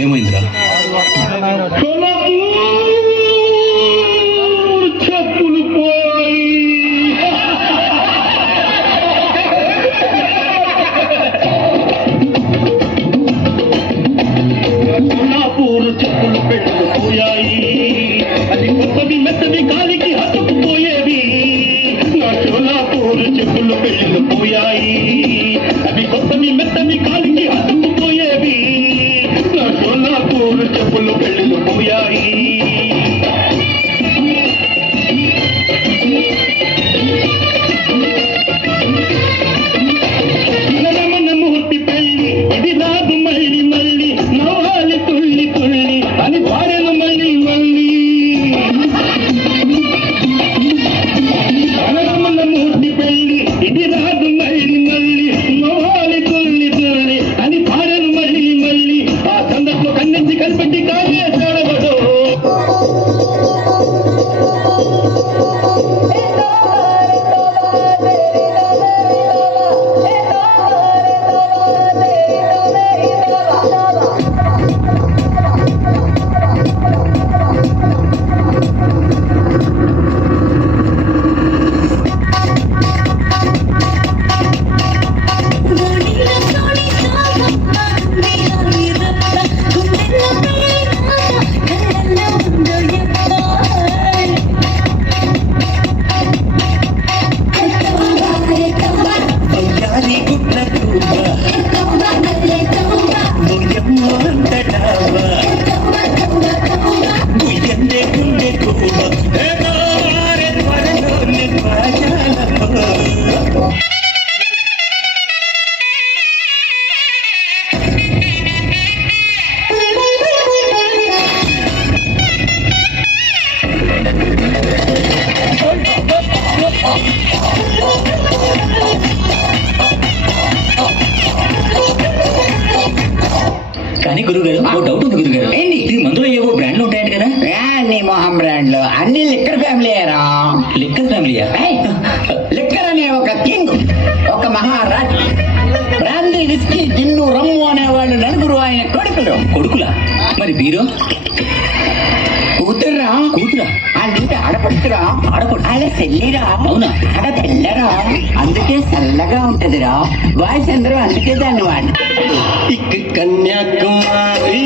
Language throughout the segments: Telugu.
ఏమైందిరా? చెప్పులు పోయి సోలాపూర్ చెప్పులు పెట్టుకుపోయాయి. అది కొత్తవి మెత్తవి గాలికి హత్తుకుపోయేవి. నా సోలాపూర్ చెప్పులు పెట్టుకుపోయాయి. అవి కొత్తవి మెత్తవి గాలికి హత్తుకుపోయేవి. నా సోలాపూర్ చెప్పులు పెట్టుకుపోయాయి. మూర్తి పెళ్లి ఇది రాదు మళ్ళీ మళ్ళీ నవ్వాలి తుళ్ళి తుళ్ళి అని భార్యను మళ్ళీ మళ్ళీ అనరమణ మూర్తి పెళ్లి ఇది రాదు మళ్ళీ మళ్ళీ నవ్వాలి తుళ్ళి తుళ్ళి అని భార్యను మళ్ళీ మళ్ళీ ఆ సందర్భంలో కన్నెత్తి కనిపెట్టి కానే చూడవదు. కానీ గురుగారు ఓ డౌట్ ఉంది గురుగారు. ఏంటి ఇది? మందులో ఏవో బ్రాండ్లు ఉంటాయంట కదా? నీ మొహం బ్రాండ్లు అన్ని లిక్కర్ ఫ్యామిలీయరా. లిక్కర్ ఫ్యామిలీయా? లిక్కర్ అనే ఒక కింగ్, ఒక మహారాజ్. బ్రాందీ, విస్కీ, జిన్ను, రమ్ము అనేవాళ్ళు నలుగురు ఆయన కొడుకులు. కొడుకులా? మరి బీరో? కూతుర్రా. కూతురా? అంటే ఆడపడుతురా. ఆడపడు? అలా చెల్లిరా. అవునా? ఆడ తెల్లరా, అందుకే చల్లగా ఉంటదిరా. బాయ్స్ అందరూ అందుకే దాన్ని వాడు. ఇక కన్యాకుమారి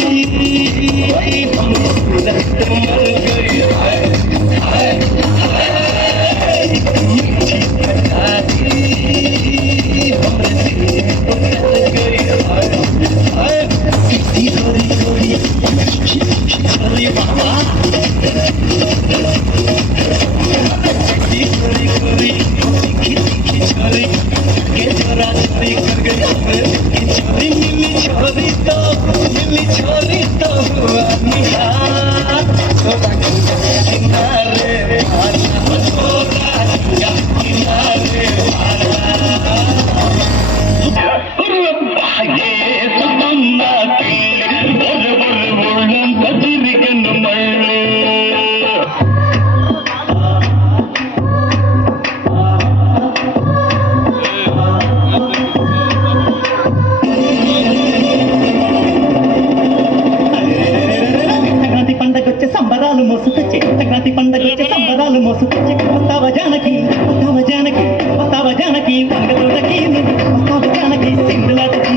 సంక్రాంతి పండగ సంబరాలు మోసుకొచ్చే వస్తావా జానకి, వస్తావా జానకి, వస్తావా జానకి వంగ తోటకి నువ్వు, వస్తావా జానకి సింధులాటకి,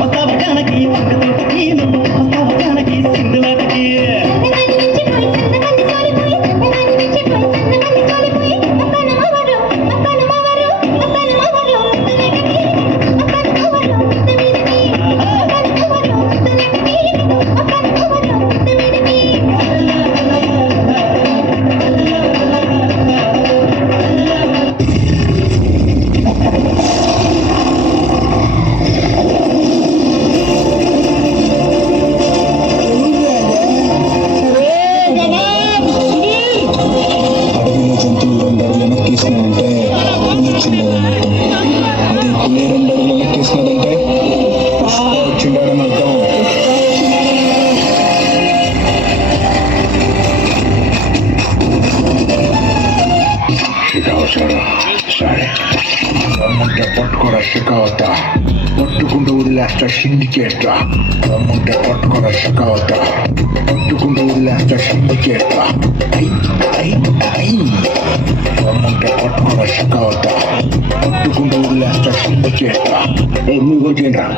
వస్తావా జానకి వంగ తోటకి నువ్వు, వస్తావా జానకి సింధులాటకి. సరే రమ్ముంటే పట్టుకోరా షకావత పట్టుకుంటూ వదిలేస్తా సిండికేట్ రమ్ముంటే పట్టుకోరా షకావత పట్టుకుంటూ వదిలేస్తా సిండికేట్ రమ్ముంటే పట్టుకోరా షకావత పట్టుకుంటూ వదిలేస్తా సిండికేట్ మీరు కొట్టేయండి రా